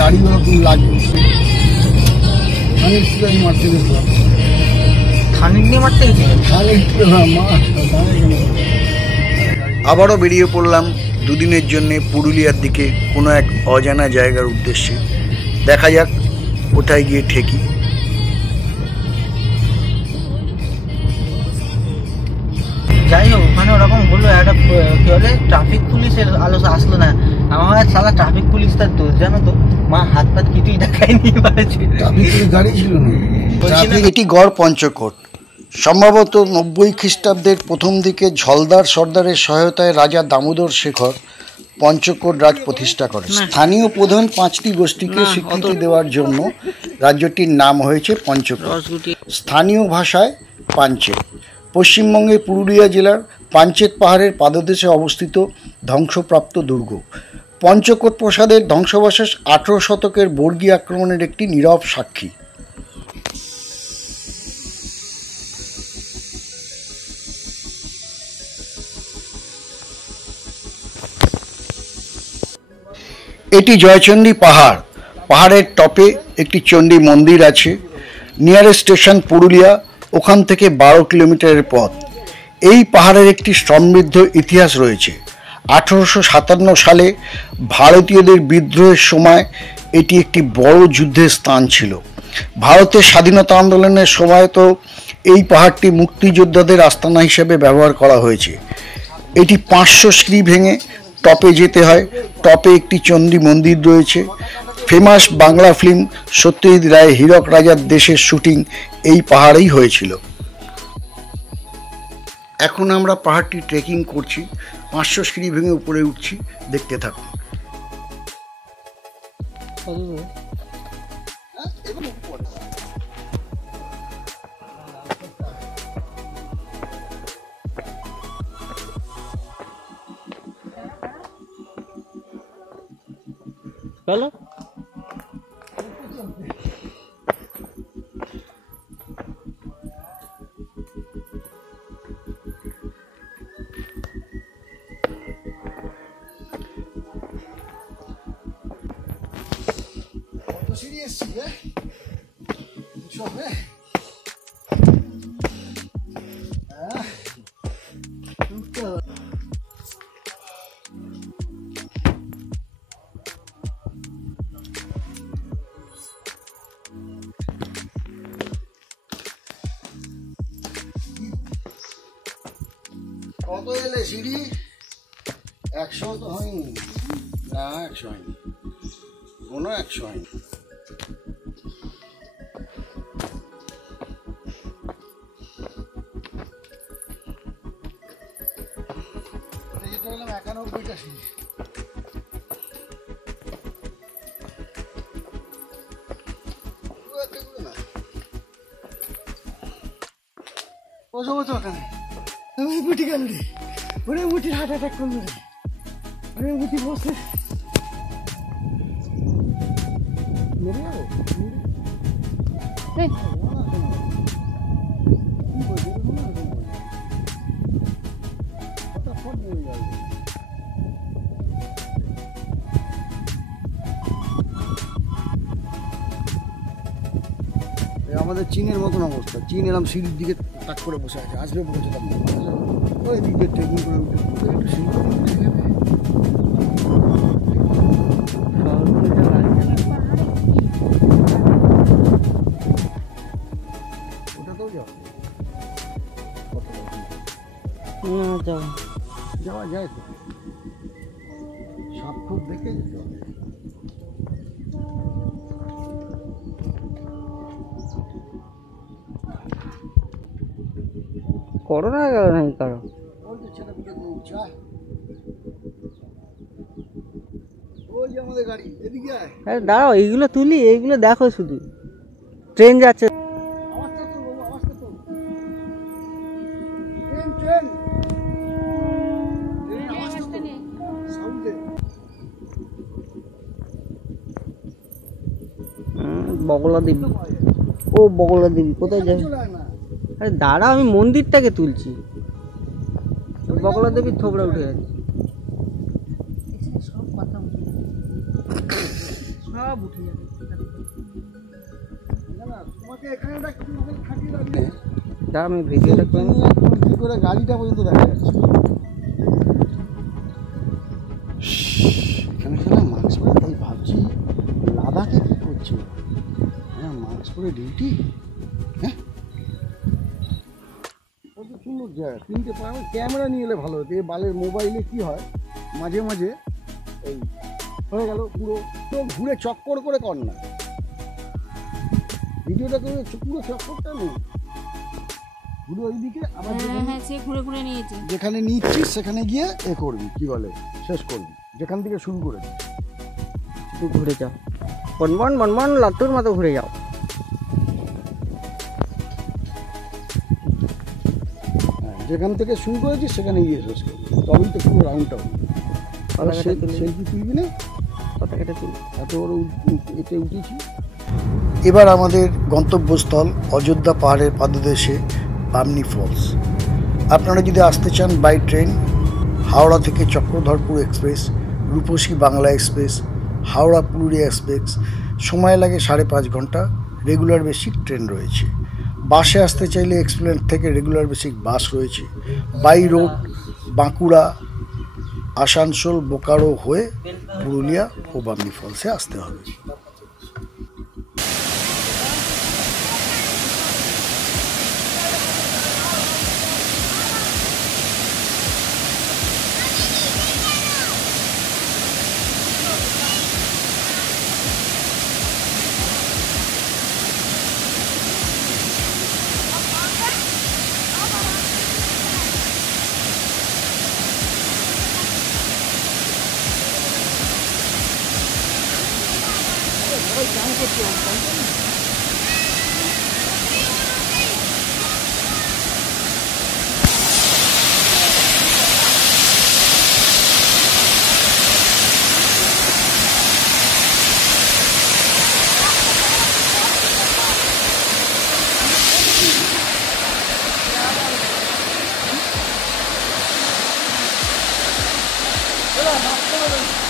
গাড়িগুলো খুব লাগবে, আমি মারতে গেছিলাম। খানিক নিয়ে মারতে গেছিলাম, আবারও বেরিয়ে পড়লাম দুদিনের জন্যে পুরুলিয়ার দিকে কোনো এক অজানা জায়গার উদ্দেশ্যে। দেখা যাক কোথায় গিয়ে ঠেকি। যাই হোক, ওখানে ওরকম হলো, একটা কি বলে ট্রাফিক পুলিশের আলো আসলো না। আমার সালা ট্রাফিক পুলিশটার দোষ, জানো তো, মা হাত পাত কিছুই দেখায়নি। গাড়ি ছিল না। এটি গড় পঞ্চকোট। সম্ভবত 90 খ্রিস্টাব্দের প্রথম দিকে ঝলদার সর্দারের সহায়তায় রাজা দামোদর শেখর পঞ্চকোট রাজ প্রতিষ্ঠা করেন। স্থানীয় প্রধান 5টি গোষ্ঠীকে স্বীকৃতি দেওয়ার জন্য রাজ্যটির নাম হয়েছে পঞ্চকোট, স্থানীয় ভাষায় পাঞ্চেত। পশ্চিমবঙ্গের পুরুলিয়া জেলার পাঞ্চেত পাহাড়ের পাদদেশে অবস্থিত ধ্বংসপ্রাপ্ত দুর্গ। পঞ্চকোট প্রাসাদের ধ্বংসাবশেষ 18 শতকের বর্গী আক্রমণের একটি নীরব সাক্ষী। এটি জয়চণ্ডী পাহাড়। পাহাড়ের টপে একটি চণ্ডী মন্দির আছে। নিয়ারেস্ট স্টেশন পুরুলিয়া, ওখান থেকে 12 কিলোমিটারের পথ। এই পাহাড়ের একটি সমৃদ্ধ ইতিহাস রয়েছে। 1857 সালে ভারতীয়দের বিদ্রোহের সময় এটি একটি বড় যুদ্ধের স্থান ছিল। ভারতের স্বাধীনতা আন্দোলনের সময় তো এই পাহাড়টি মুক্তিযোদ্ধাদের আস্তানা হিসেবে ব্যবহার করা হয়েছে। এটি 500 সিঁড়ি ভেঙে টপে যেতে হয়। টপে একটি চণ্ডী মন্দির রয়েছে। ফেমাস বাংলা ফিল্ম সত্যজিৎ রায়ের হীরক রাজার দেশের শুটিং এই পাহাড়েই হয়েছিল। এখন আমরা পাহাড়টি ট্রেকিং করছি, 500 সিঁড়ি ভেঙে উপরে উঠছি, দেখতে থাকুন। চলো কত এলে সিঁড়ি? 100 তো হয়নি, না 100 হয়নি, কোনো 100 হয়নি। এটা হলাম 91টা সিঁড়ি। বসো বসো ওখানে। বুটি গেল রে, ওরে বুটির হার্ট অ্যাটাক করলো রে, ওরে বুটি বসে মেরে যাবে। আমাদের চীনের মতন অবস্থা। চীন এরকম সিঁড়ির দিকে তাক করে বসে আছে, আসবে পৌঁছতাম না। ওই দিকে ট্রেকিং করে উঠে একটু সিঁড়ি ওটাতেও যাওয়া যায় তো, সাপ খুব দেখে যেতে হবে। করোনা গেল নাই কারো। দাঁড়াও, এইগুলো তুলি, এইগুলো দেখো শুধু। ট্রেন যাচ্ছে। বগলা দেবী, ও বগলা দেবী কোথায় যাবে? আরে দাঁড়া, আমি মন্দিরটাকে তুলছি। বগলা দেবীর থোবড়া উঠে যাচ্ছে। সব উঠে যাবে। তোমাকে এখানে রাখতে মোবাইল খাটিয়ে রাখলে দা আমি ভিডিওটা করে নিই। কি করে গাড়িটা পর্যন্ত দেখা যাচ্ছে। এখানে খেলা মাস্ক পরে, তাই ভাবছি লাদাখে কি করছে। হ্যাঁ, মাস্ক পরে ডিউটি। হ্যাঁ, কত সুন্দর জায়গা। তিনটে পায়ে ক্যামেরা নিয়ে এলে ভালো হতো। এই বালের মোবাইলে কি হয় মাঝে মাঝে এই হয়ে গেল পুরো, তো ঘুরে চক্কর করে কর না ভিডিওটা, করে পুরো চক্করটা নেই, ঘুরে ওইদিকে আবার সে ঘুরে ঘুরে নিয়েছে। যেখানে নিচ্ছিস সেখানে গিয়ে এ করবি, কি বলে, শেষ করবি যেখান থেকে শুরু করে। তুই ঘুরে যাও, বনবন বনবন লাট্টুর মতো ঘুরে যাও। হ্যাঁ, যেখান থেকে শুরু করেছিস সেখানে গিয়ে শেষ করবি, তবেই তো পুরো রাউন্ডটা হবে। সেলফি তুলবি না, পতাকাটা তুলি। এত বড় এতে উঠেছি। এবার আমাদের গন্তব্যস্থল অযোধ্যা পাহাড়ের পাদদেশে বামনি ফলস। আপনারা যদি আসতে চান বাই ট্রেন, হাওড়া থেকে চক্রধরপুর এক্সপ্রেস, রূপসী বাংলা এক্সপ্রেস, হাওড়া পুরুলিয়া এক্সপ্রেস, সময় লাগে 5.5 ঘন্টা। রেগুলার বেসিক ট্রেন রয়েছে। বাসে আসতে চাইলে এক্সপ্লেন থেকে রেগুলার বেসিক বাস রয়েছে। বাই রোড বাঁকুড়া, আসানসোল, বোকারো হয়ে পুরুলিয়া ও বামনি ফলসে আসতে হবে। চলো